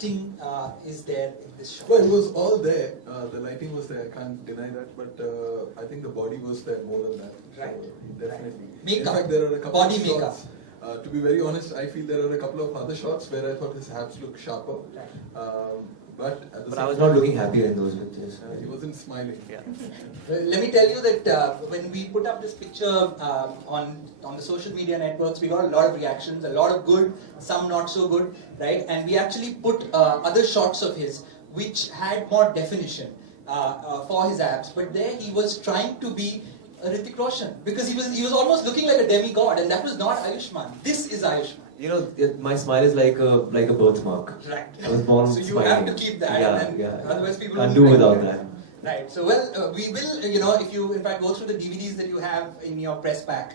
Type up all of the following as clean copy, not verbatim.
lighting is there in this shot? Well, it was all there. The lighting was there. I can't deny that. But I think the body was there more than that. Right. So, definitely. Makeup. In fact, there are a couple Body of makeup. shots. To be very honest, I feel there are a couple of other shots where I thought his abs looked sharper. Right. But at the But same I was time, not looking happy in those pictures. he wasn't smiling. Yeah. Let me tell you that when we put up this picture on the social media networks, we got a lot of reactions, a lot of good, some not so good, right? And we actually put other shots of his which had more definition for his abs. But there he was trying to be Hrithik Roshan because he was almost looking like a demigod, and that was not Ayushmann. This is Ayushmann. You know, my smile is like a birthmark. Right. I was born So you smiling. have to keep that, Yeah, and yeah. otherwise people Can't will do like without it. that. Right. So well, we will. You know, if you in fact go through the DVDs that you have in your press pack,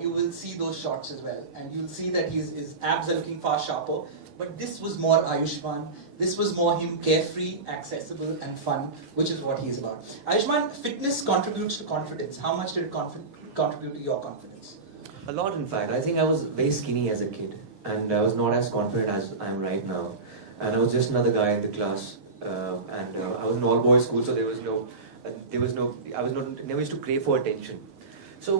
you will see those shots as well, and you'll see that his abs are looking far sharper. But this was more Ayushmann. This was more him, carefree, accessible, and fun, which is what he's about. Ayushmann, fitness contributes to confidence. How much did it contribute to your confidence? A lot, in fact. I think I was very skinny as a kid, and I was not as confident as I am right now. And I was just another guy in the class, and I was in all-boys school, so I was never used to crave for attention. So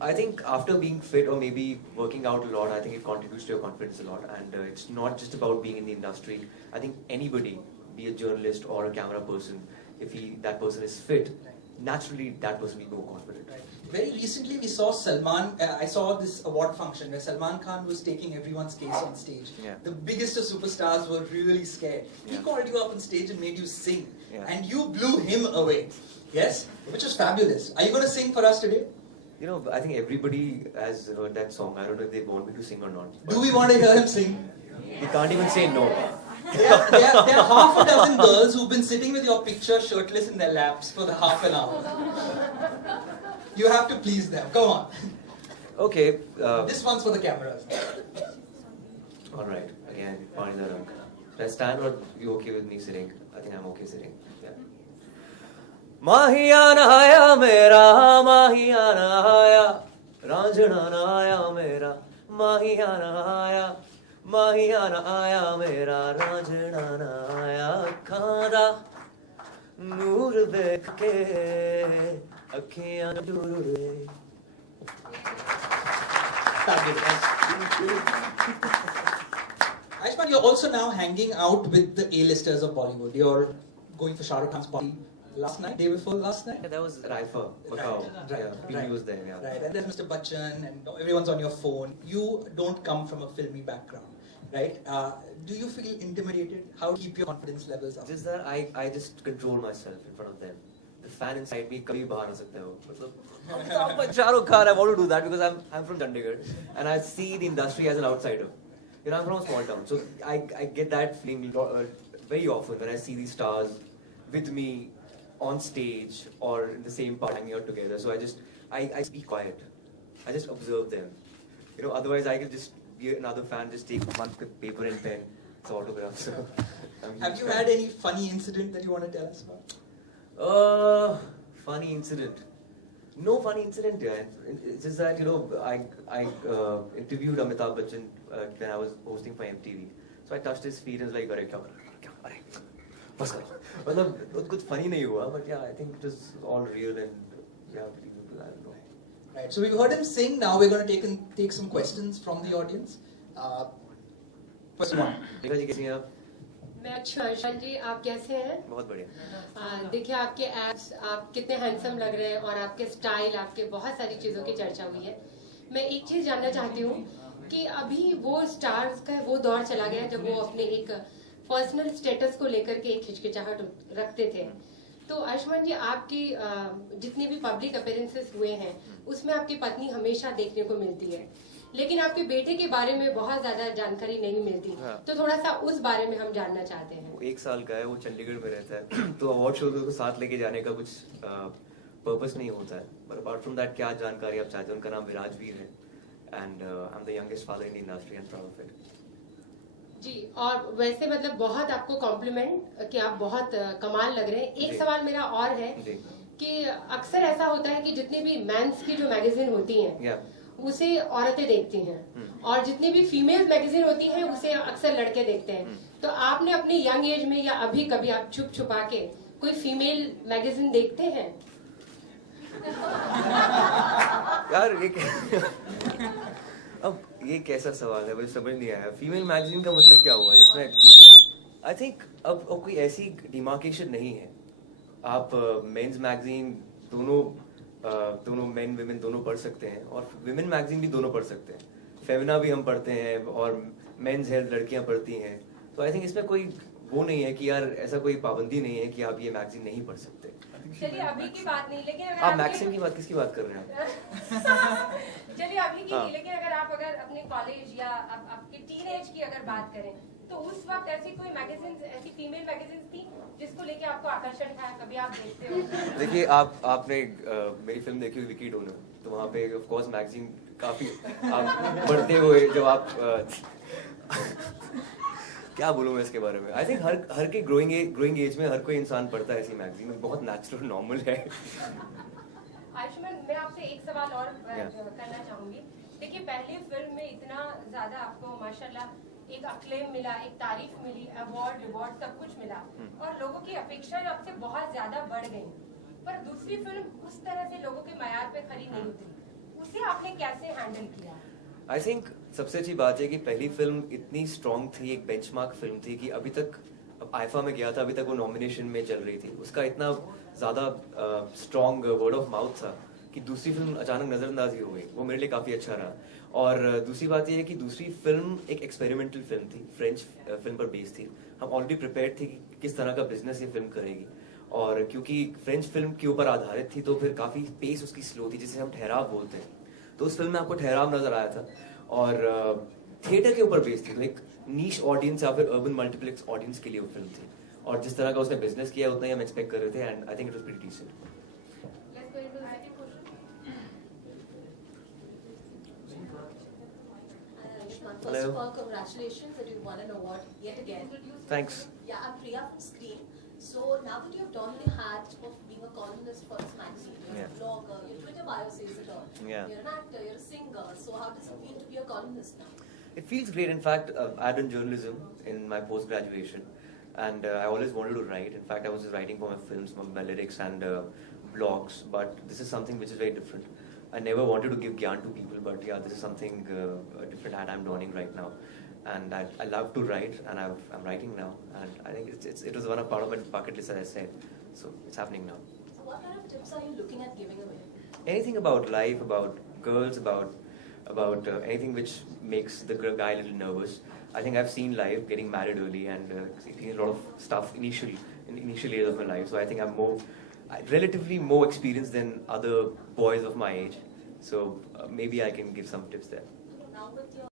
I think after being fit or maybe working out a lot, I think it contributes to your confidence a lot. And it's not just about being in the industry. I think anybody, be a journalist or a camera person, if that person is fit, naturally that person will be more confident. Right. Very recently we saw Salman, I saw this award function where Salman Khan was taking everyone's case on stage. Yeah. The biggest of superstars were really scared. He Yeah. called you up on stage and made you sing. Yeah. And you blew him away. Yes? Which was fabulous. Are you going to sing for us today? You know, I think everybody has heard that song. I don't know if they want me to sing or not. Do we want to hear him sing? They can't even say no. There are half a dozen girls who've been sitting with your picture shirtless in their laps for the half an hour. You have to please them. Come on. Okay. This one's for the cameras. All right. Again, Pani Darang. Should I stand or you okay with me sitting? I think I'm okay sitting. Yeah. Mahiya nahaya mera, mahiya nahaya, Ranjana nahaya mera, mahiya nahaya, mahiya nahaya mera, Ranjana nahaya, Khada noor dekh ke akhiyan dure. Ayushmann, you're also now hanging out with the A-listers of Bollywood. You're going for Shah Rukh Khan's party last night, day before last night? Yeah, that was Raifa, Macau. Yeah, PB was there, yeah. Right, and there's Mr. Bachchan, and everyone's on your phone. You don't come from a filmy background, right? Do you feel intimidated? How to keep your confidence levels up? Just that I just control myself in front of them. The fan inside me kabhi bahar aa sakta hai. But Shah Rukh Khan, I want to do that because I'm from Chandigarh and I see the industry as an outsider. You know, I'm from a small town, so I get that feeling very often when I see these stars with me on stage or in the same part hanging out together. So I be quiet. I just observe them. You know, otherwise I could just be another fan, just take one paper and pen, it's autograph. So Have you had any funny incident that you want to tell us about? Funny incident. No funny incident, yeah. It's just that, you know, I interviewed Amitabh Bachchan when I was hosting for MTV. So I touched his feet and was like, "Arey, kya kar raha hai? Bas kar." Matlab, kuch funny nahi hua, but yeah, I think it was all real and yeah, believable, I don't know. Right, so we've heard him sing. Now we're going to take some questions from the audience. First one. Rekha ji, kaisi hain aap? मैं अच्छा आयुष्मान जी, आप कैसे हैं? बहुत बढ़िया. देखिए आपके abs, आप कितने हैंडसम लग रहे हैं और आपके स्टाइल, आपके बहुत सारी चीज़ों की चर्चा हुई है. मैं एक चीज़ जानना चाहती हूँ कि अभी वो स्टार्स का वो दौर चला गया जब वो अपने एक पर्सनल स्टेटस को लेकर के एक हिचकिचाहट रखते थे. तो आयुष्मान जी, आपकी जितनी भी पब्लिक अपीयरेंसेस हुए हैं उसमें आपकी पत्नी हमेशा देखने को मिलती है, लेकिन आपके बेटे के बारे में बहुत ज्यादा जानकारी नहीं मिलती. हाँ. तो थोड़ा सा उस बारे में हम जानना चाहते हैं. वो 1 साल का है, वो चंडीगढ़ में रहता है. तो अवार्ड शो को साथ लेके जाने का कुछ पर्पस नहीं होता है. बट अपार्ट फ्रॉम दैट, क्या जानकारी आप चाहते हैं? उनका नाम विराजवीर है and I am the youngest father in the industry and proud of it. जी, और वैसे मतलब बहुत आपको कॉम्प्लीमेंट कि आप बहुत कमाल लग रहे हैं. एक सवाल मेरा और है कि अक्सर ऐसा होता है कि जितनी भी मेंस की जो मैगजीन होती हैं उसे औरतें देखती हैं और जितनी भी फीमेल मैगजीन होती हैं उसे अक्सर लड़के देखते हैं. तो आपने अपने यंग एज में या अभी कभी आप छुप छुपा के कोई फीमेल मैगजीन देखते हैं? यार अब ये कैसा सवाल है, मुझे समझ नहीं आया। फीमेल मैगजीन का मतलब क्या हुआ जिसमें आई थिंक अब कोई ऐसी डिमार्केशन नहीं है। आप मेंस मैगजीन दोनों मेन विमेन दोनों पढ़ सकते हैं, और विमेन मैगजीन भी दोनों पढ़ सकते हैं। फेमिना भी हम पढ़ते हैं और मेंस हेल्थ लड़कियां पढ़ती हैं। तो आई थिंक इसमें कोई वो नहीं है कि यार ऐसा कोई पाबंदी नहीं है कि आप ये मैगजीन नहीं पढ़ सकते। चलिए अभी की बात नहीं, लेकिन अगर आप मैगजीन की बात किसकी बात कर रहे हैं? चलिए अभी की हाँ। नहीं, लेकिन अगर अपने कॉलेज या आपके टीनेज की अगर बात करें तो उस वक्त ऐसी कोई मैगजीन, ऐसी फीमेल मैगजीन थी जिसको लेके आपको आकर्षण था, कभी आप देखते हो? देखिए आपने मेरी फिल्म देखी हुई विकी डोनर, तो वहाँ पे ऑफ कोर्स मैगजीन काफी आप पढ़ते हुए जब आप क्या बोलूँ मैं इसके बारे में। आई थिंक हर के ग्रोइंग एज में हर कोई इंसान पढ़ता है ऐसी मैगजीन, बहुत नेचुरल नॉर्मल है। आयुष्मान, मैं आपसे एक सवाल और करना चाहूंगी। देखिए पहली फिल्म में इतना ज्यादा आपको माशाल्लाह एक अक्लेम मिला, एक तारीफ मिली, अवार्ड रिवॉर्ड सब कुछ मिला, और लोगों की अपेक्षाएं आपसे बहुत ज्यादा बढ़ गई। पर दूसरी फिल्म उस तरह से लोगों के मयार पे खरी नहीं उतरी, उसे आपने कैसे हैंडल किया? आई थिंक सबसे अच्छी बात है कि पहली फिल्म इतनी स्ट्रॉन्ग थी, एक बेंचमार्क फिल्म थी कि अभी तक, अब आईफा में गया था, अभी तक वो नॉमिनेशन में चल रही थी। उसका इतना ज़्यादा स्ट्रॉन्ग वर्ड ऑफ माउथ था कि दूसरी फिल्म अचानक नज़रअंदाज ही हो गई। वो मेरे लिए काफ़ी अच्छा रहा। और दूसरी बात ये है कि दूसरी फिल्म एक एक्सपेरिमेंटल फिल्म थी, फ्रेंच फिल्म पर बेस्ड थी। हम ऑलरेडी प्रिपेयर्ड थे कि किस तरह का बिजनेस ये फिल्म करेगी, और क्योंकि फ्रेंच फिल्म के ऊपर आधारित थी तो फिर काफ़ी पेस उसकी स्लो थी, जिसे हम ठहराव बोलते हैं। तो उस फिल्म में आपको ठहराव नजर आया था, और थिएटर के ऊपर बेस्ड थी, तो एक नीश ऑडियंस या फिर अर्बन मल्टीप्लेक्स ऑडियंस के लिए वो फिल्म थी। और जिस तरह का उसने बिजनेस किया उतना ही हम एक्सपेक्ट कर रहे थे, and I think it was pretty decent. First of all, congratulations that you won an award yet again. Thanks. Yeah, I'm Priya from Screen. So now that you've done the hat of being a columnist for this magazine, you're Yeah. a blogger, your Twitter bio says it all. Yeah. You're an actor, you're a singer. So how does it feel to be a columnist now? It feels great. In fact, I've done journalism in my post-graduation, and I always wanted to write. In fact, I was just writing for my films, my lyrics and blogs, but this is something which is very different. I never wanted to give gyan to people, but yeah, this is something different that I'm donning right now. And I love to write, and I'm writing now. And I think it was part of my bucket list, as I said. So it's happening now. So what kind of tips are you looking at giving away? Anything about life, about girls, about anything which makes the guy a little nervous. I think I've seen life getting married early and experienced a lot of stuff in initial years of my life. So I think I'm relatively more experienced than other boys of my age. So maybe I can give some tips there. Now with your